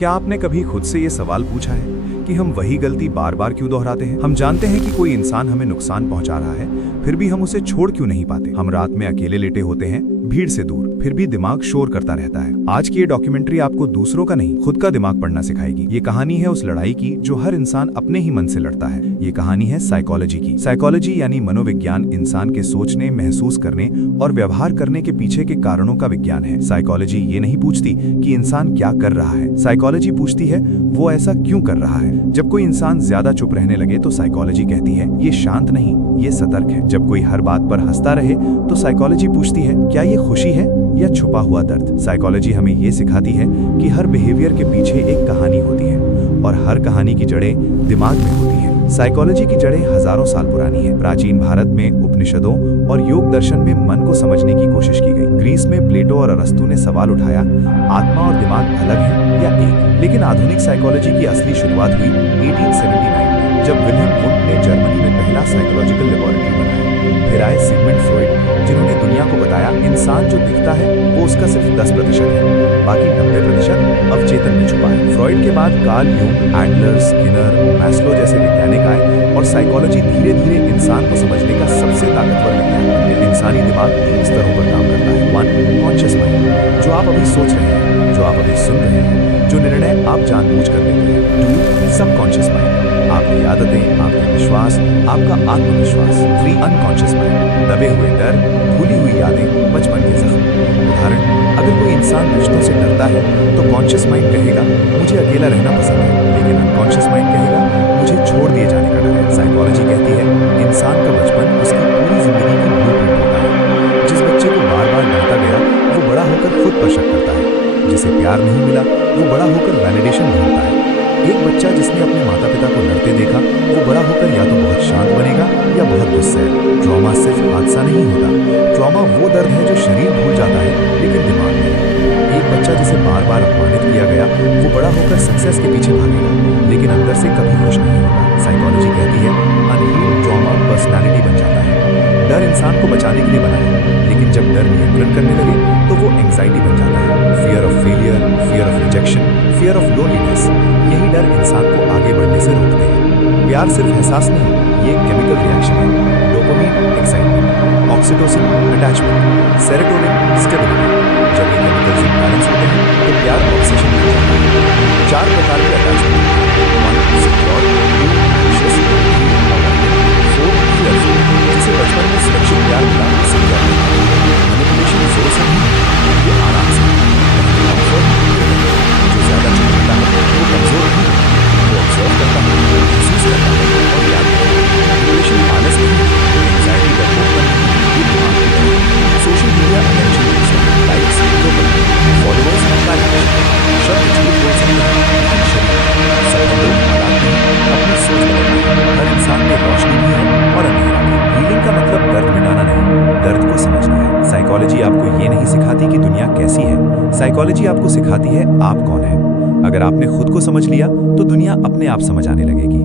क्या आपने कभी खुद से ये सवाल पूछा है कि हम वही गलती बार बार क्यों दोहराते हैं? हम जानते हैं कि कोई इंसान हमें नुकसान पहुंचा रहा है, फिर भी हम उसे छोड़ क्यों नहीं पाते? हम रात में अकेले लेटे होते हैं, भीड़ से दूर, फिर भी दिमाग शोर करता रहता है। आज की ये डॉक्यूमेंट्री आपको दूसरों का नहीं, खुद का दिमाग पढ़ना सिखाएगी। ये कहानी है उस लड़ाई की जो हर इंसान अपने ही मन से लड़ता है। ये कहानी है साइकोलॉजी की। साइकोलॉजी यानी मनोविज्ञान इंसान के सोचने, महसूस करने और व्यवहार करने के पीछे के कारणों का विज्ञान है। साइकोलॉजी ये नहीं पूछती कि इंसान क्या कर रहा है, साइकोलॉजी पूछती है वो ऐसा क्यों कर रहा है। जब कोई इंसान ज्यादा चुप रहने लगे तो साइकोलॉजी कहती है ये शांत नहीं, ये सतर्क है। जब कोई हर बात पर हंसता रहे तो साइकोलॉजी पूछती है क्या ये खुशी है या छुपा हुआ दर्द। साइकोलॉजी हमें ये सिखाती है कि हर बिहेवियर के पीछे एक कहानी होती है और हर कहानी की जड़ें दिमाग में होती है। साइकोलॉजी की जड़ें हजारों साल पुरानी है। प्राचीन भारत में उपनिषदों और योग दर्शन में मन को समझने की कोशिश की गई। ग्रीस में प्लेटो और अरस्तु ने सवाल उठाया आत्मा और दिमाग अलग है या एक। लेकिन आधुनिक साइकोलॉजी की असली शुरुआत हुई 1879 में, जब विलियम वुंड ने जर्मनी में पहला साइकोलॉजिकल लेबोरेटरी बनाया। फिर आए सिगमंड फ्रॉइड, जिन्होंने दुनिया को बताया इंसान जो दिखता है वो उसका सिर्फ 10% है, बाकी 90% अवचेतन में छुपा है। फ्रॉइड के बाद Carl Jung, Adler, Skinner, Maslow जैसे वैज्ञानिक आए और साइकोलॉजी धीरे धीरे इंसान को समझने का सबसे ताकतवर विज्ञान बन गया। इंसानी दिमाग 3 स्तरों पर काम करता है। 1. कॉन्शियस माइंड, जो आप अभी सोच रहे हैं, जो आप अभी सुन रहे हैं, जो निर्णय आप जानबूझकर लेते हैं। 2. सबकॉन्शियस माइंड, आपकी आदतें, आपके विश्वास, आपका आत्मविश्वास। 3. अनकॉन्शियस माइंड, दबे हुए डर, भूली हुई यादें, बचपन के जख्म। उदाहरण, अगर कोई इंसान रिश्तों से डरता है तो कॉन्शियस माइंड कहेगा मुझे अकेला रहना पसंद है, लेकिन अनकॉन्शियस माइंड कहेगा मुझे छोड़ दिए जाने का डर है। साइकोलॉजी कहती है इंसान का बचपन उसकी पूरी जिंदगी की ब्लूप्रिंट होता है। जिस बच्चे को बार बार डांटा गया वो बड़ा होकर खुद पर शक करता है। जिसे प्यार नहीं मिला वो बड़ा होकर वैलिडेशन ढूंढता है। एक बच्चा जिसने अपने माता पिता को लड़ते देखा वो बड़ा होकर या तो बहुत शांत बनेगा या बहुत गुस्सा है। ट्रॉमा सिर्फ हादसा नहीं होता, ट्रॉमा वो दर्द है जो शरीर भूल जाता है लेकिन दिमाग नहीं। एक बच्चा जिसे बार बार अपमानित किया गया वो बड़ा होकर सक्सेस के पीछे भागेगा लेकिन अंदर से कभी खुश नहीं होगा। साइकोलॉजी कहती है अनहील्ड ट्रॉमा पर्सनैलिटी बन जाता है। डर इंसान को बचाने के लिए बना है, लेकिन जब डर नियंत्रण करने लगे तो वो एंग्जाइटी बन जाता है। Fear of failure, fear of rejection, fear of loneliness, यही डर इंसान को आगे बढ़ने से रोकते हैं। प्यार सिर्फ एहसास नहीं, ये एक केमिकल रिएक्शन है। Dopamine excitement, oxytocin attachment, serotonin stability. जब ये केमिकल्स बैलेंस होते हैं तो प्यार ऑब्सेशन बन जाता है। 4 प्रकार के attachment, 1. Secure, 2. Anxious, 3. Avoidant, 4. Fearful. जिसे बचपन में सुरक्षित प्यार मिला उसे प्यार मिलता है। मैनिपुलेशन जोर से नहीं, ये आराम से। जो ज्यादा चुप रहता है वो कमजोर नहीं, वो ऑब्जर्व करता है, महसूस करता है और याद करता है। मैनिपुलेशन आलस नहीं, एंग्जाइटी डरपोकपन नहीं, ये दिमाग की तरह है। Social media attention, likes, followers, शब्द झूठ बोल सकता है लेकिन शरीर सभी लोग हालात नहीं, अपनी सोच बदलते हैं। हर इंसान में रोशनी भी है और अंधेरा भी। हीलिंग का मतलब दर्द मिटाना नहीं, दर्द को समझना है। साइकोलॉजी आपको ये नहीं सिखाती कि दुनिया कैसी है, साइकोलॉजी आपको सिखाती है आप कौन है। अगर आपने खुद को समझ लिया तो दुनिया अपने आप समझ आने लगेगी।